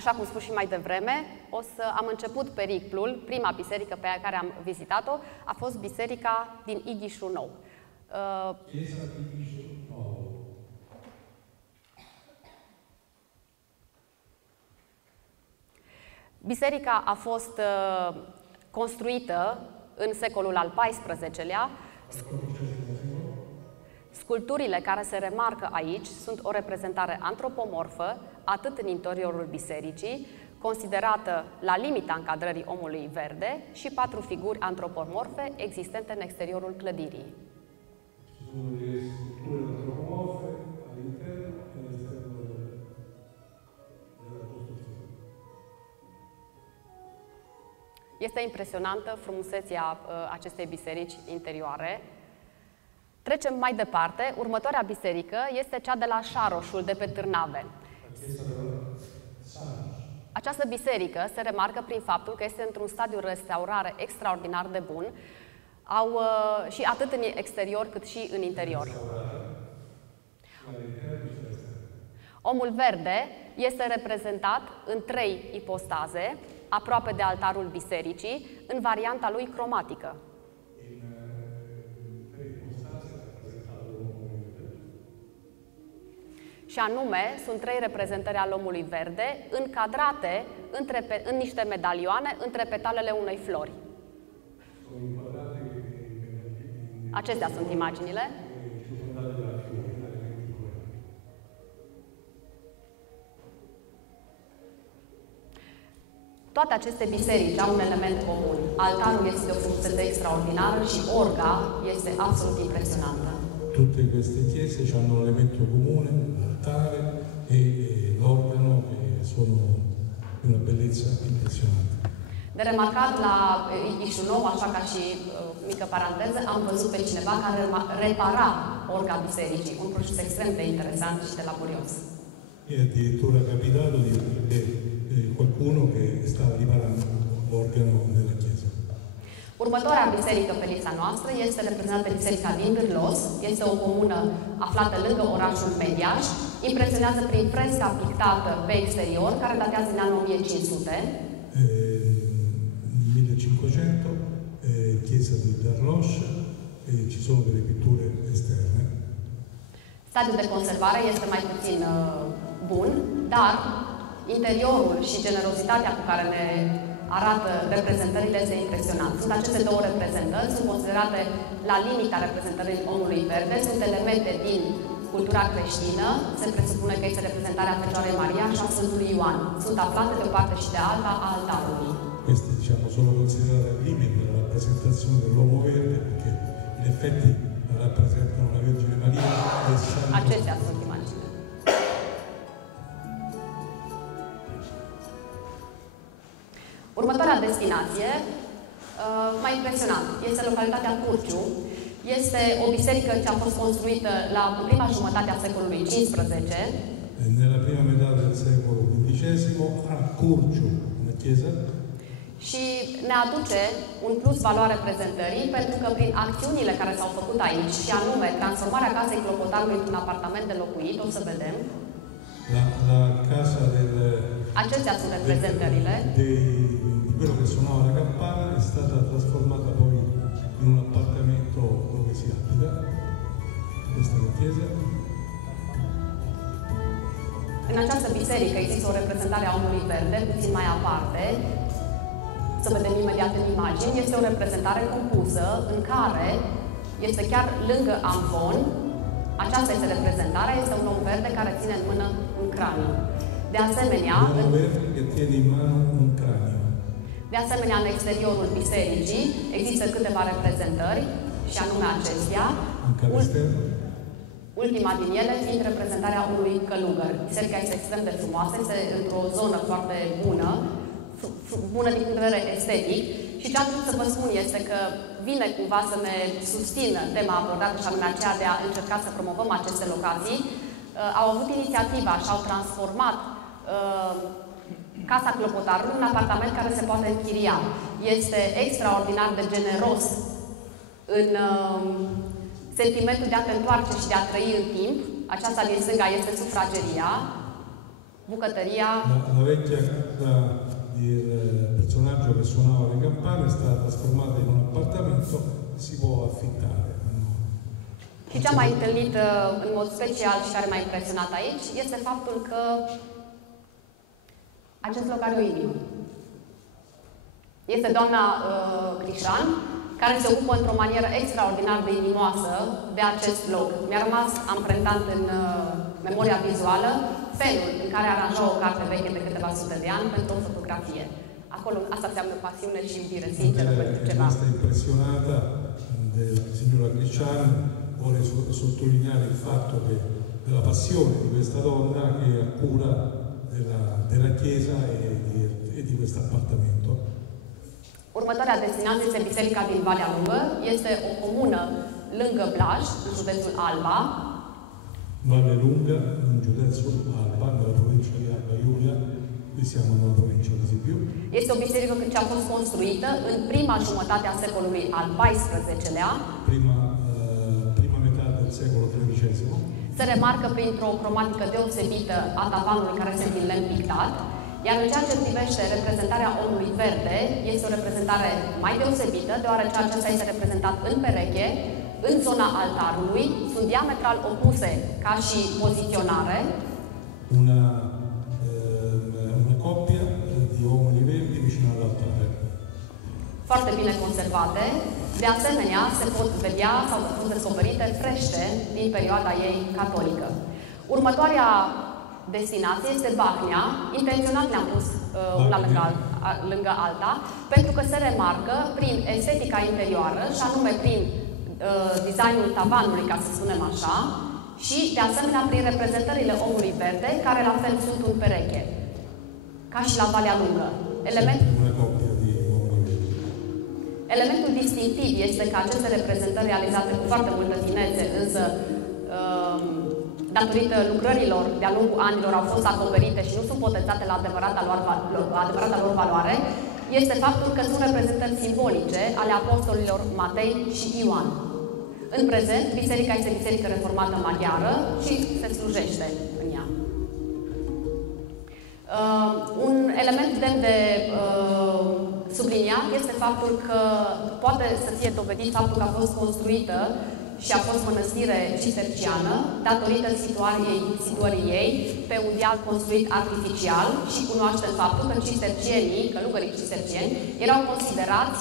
Așa cum spus și mai devreme, am început periplul. Prima biserică pe care am vizitat-o a fost biserica din Ighișul Nou. Biserica a fost construită în secolul al XIV-lea. Sculpturile care se remarcă aici sunt o reprezentare antropomorfă, atât în interiorul bisericii, considerată la limita încadrării omului verde, și 4 figuri antropomorfe existente în exteriorul clădirii. Este impresionantă frumusețea acestei biserici interioare. Trecem mai departe. Următoarea biserică este cea de la Șaroșul, de pe Târnave. Această biserică se remarcă prin faptul că este într-un stadiu de restaurare extraordinar de bun, și atât în exterior cât și în interior. Omul verde este reprezentat în 3 ipostaze, aproape de altarul bisericii, în varianta lui cromatică. Și anume, sunt 3 reprezentări ale omului verde, încadrate în niște medalioane între petalele unei flori. Acestea sunt imaginile. Toate aceste biserici au un element comun. Altarul este de o frumusețe extraordinară și orga este absolut impresionantă. Tutte queste chiese hanno un elemento comune, l'altare e l'organo, che sono di una bellezza impressionante. De remarcat la Ighișul Nou, așa ca și mică paranteză, am văzut pe cineva care repara orga bisericii, un proces extrem de interesant și de laborios. E addirittura capitato di vedere qualcuno che stava riparando l'organo della chiesa. Următoarea biserică pe lista noastră este reprezentată de Biserica din Bârlos. Este o comună aflată lângă orașul Mediaș. Impresionează prin fresca pictată pe exterior, care datează din anul 1500. 1500, chiesa di Bârlos, ci sono delle pitture esterne. Stadiul de conservare este mai puțin bun, dar interiorul și generozitatea cu care ne arată reprezentările este impresionant. Sunt aceste 2 reprezentări, sunt considerate la limita reprezentării omului verde, sunt elemente din cultura creștină, se presupune că este reprezentarea Fecioarei Maria și a Sfântului Ioan. Sunt aflate de o parte și de alta a altarului. Queste, diciamo, sono considerate al limite della rappresentazione dell'uomo verde, perché in effetti rappresentano la Vergine Maria e San. Acestea sunt imagini. Următoarea destinație, mai impresionant, este localitatea Curciu. Este o biserică ce a fost construită la prima jumătate a secolului XV. Nella prima metà del secolo XV a Curciu, una chiesa. Și ne aduce un plus valoare prezentării, pentru că prin acțiunile care s-au făcut aici, și anume transformarea casei clopotarului într-un apartament de locuit, o să vedem. La casa del... Acestea sunt reprezentările. Di quello che suonava la campana è stata trasformata poi in un appartamento dove si abita. Questa è la chiesa. În această biserică există o reprezentare a omului verde, puțin mai aparte. Să vedem imediat în imagini. Este o reprezentare compusă în care este chiar lângă amfon. Aceasta este reprezentarea, este un om verde care ține în mână un craniu. De asemenea, în exteriorul bisericii există câteva reprezentări, și anume acestea. Ultima din ele fiind reprezentarea unui călugăr. Biserica este extrem de frumoasă, este într-o zonă foarte bună din punct de vedere estetic, și ce am vrut să vă spun este că vine cumva să ne susțină tema abordată, și anume aceea de a încerca să promovăm aceste locații. Au avut inițiativa și au transformat Casa Clopotarului în apartament care se poate închiria. Este extraordinar de generos în sentimentul de a te întoarce și de a trăi în timp. Aceasta din stânga este sufrageria. bucătăria. La vecchia casa del personaggio che suonava le campane è stata trasformata in un appartamento, si può affittare. Și ce am mai întâlnit în mod special și care m-a impresionat aici este faptul că acest loc are o inimă. Este doamna Crișan, care se ocupă într-o manieră extraordinar de inimoasă de acest loc. Mi-a rămas amprentat în memoria vizuală felul în care aranja o carte veche de câteva sute de ani pentru o fotografie. Acolo, asta înseamnă pasiune și iubire sinceră pentru ceva. Questa impressionata della signora Crișan vuole sottolineare il fatto che della passione di questa donna che ha cura della chiesa e di questo appartamento. Următoarea destinație este Biserica din Valea Lungă. Este o comună lângă Blaj, în județul Alba. Valle Lunga, in giudețul Alba, nella provincia di Alba Iulia. Qui siamo nella provincia di Sibiu. Este o biserică ce a fost construită în prima jumătate a secolului al XIV-lea. Prima metà del secolo XIII. Se remarcă printr-o cromatică deosebită a tavanului care este din lemn pictat. Iar în ceea ce privește reprezentarea omului verde, este o reprezentare mai deosebită, deoarece acesta este reprezentat în pereche, în zona altarului, sunt diametral opuse ca și poziționare. Una coppia di uomini verdi vicino all'altare. Foarte bine conservate. De asemenea, se pot vedea sau sunt descoperite frește din perioada ei catolică. Următoarea destinație este Bahnea. Intenționat le-am pus una lângă alta, pentru că se remarcă prin estetica interioară, și anume prin designul tavanului, ca să spunem așa, și de asemenea prin reprezentările omului verde, care la fel sunt în pereche, ca și la Valea Lungă. Elementul distinctiv este că aceste reprezentări realizate cu foarte multă finețe, însă datorită lucrărilor de-a lungul anilor au fost acoperite și nu sunt potențate la adevărata lor valoare, este faptul că sunt reprezentări simbolice ale apostolilor Matei și Ioan. În prezent, biserica este biserică reformată maghiară și se slujește în ea. Un element demn de subliniat este faptul că poate să fie dovedit faptul că a fost construită și a fost mănăstire cisterciană, datorită situării ei pe un deal construit artificial, și cunoaștem faptul că cistercienii, călugării cistercieni, erau considerați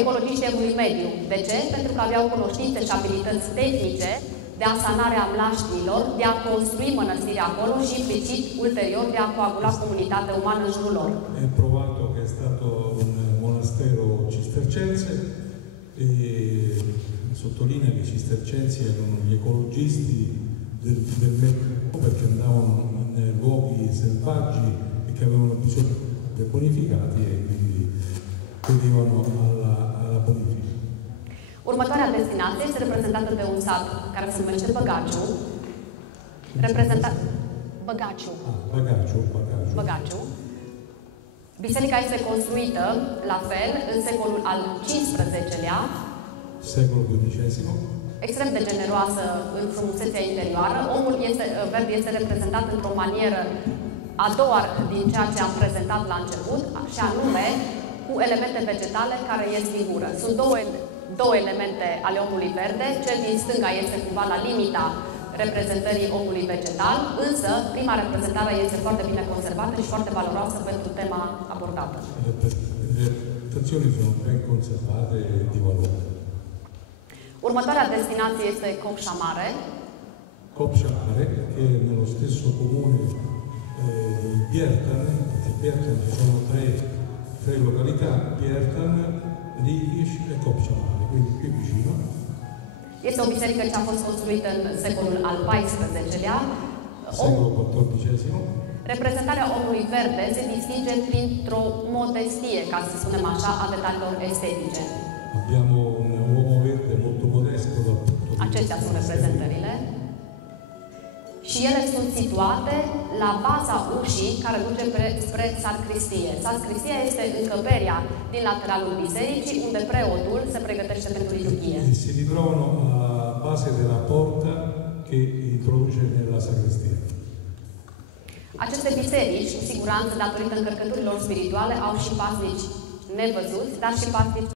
ecologiști evului mediu. De ce? Pentru că aveau cunoștințe și abilități tehnice de asanarea mlaștinilor, de a construi mănăstiri acolo și implicit ulterior de a coagula comunitatea umană în jurul lor. È provato che è stato un monastero cistercense e sottolinea che i cistercensi erano gli ecologisti del Medioevo, perché andavano in luoghi selvaggi e che avevano bisogno di bonificati e quindi credevano alla bonifica. Următoarea destinație este reprezentată de un sat care se numește Băgaciu. Băgaciu. Biserica este construită la fel în secolul al XV-lea. Secolul XV. Extrem de generoasă în frumusețea interioară. Omul verde este reprezentat într-o manieră a doua din ceea ce am prezentat la început, și anume cu elemente vegetale care ies din gură. Sunt două elemente ale omului verde. Cel din stânga este cumva la limita reprezentării omului vegetal, însă prima reprezentare este foarte bine conservată și foarte valoroasă pentru tema abordată. Le reprezentazioni sono ben conservate e di valore. Următoarea destinație este Copșa Mare. Copșa Mare, che è nello stesso comune di Biertan. Biertan ci sono tre località, Biertan, Richiș e Copșa Mare, quindi qui vicino. Este o biserică ce a fost construită în secolul al XIV-lea. Secolul XIV. Reprezentarea omului verde se distinge printr-o modestie, ca să spunem așa, a detaliilor estetice. Abbiamo un uomo verde molto modesto dal punto di vista. Acestea sunt reprezentările. Și ele sunt situate la baza ușii care duce spre sacristie. Sacristia este încăperea din lateralul bisericii, unde preotul se pregătește pentru liturghie. Si ritrovano alla base della porta che introduce nella sacrestia. Aceste biserici, cu siguranță, datorită încărcăturilor spirituale, au și pasnici nevăzuți, dar și pasnici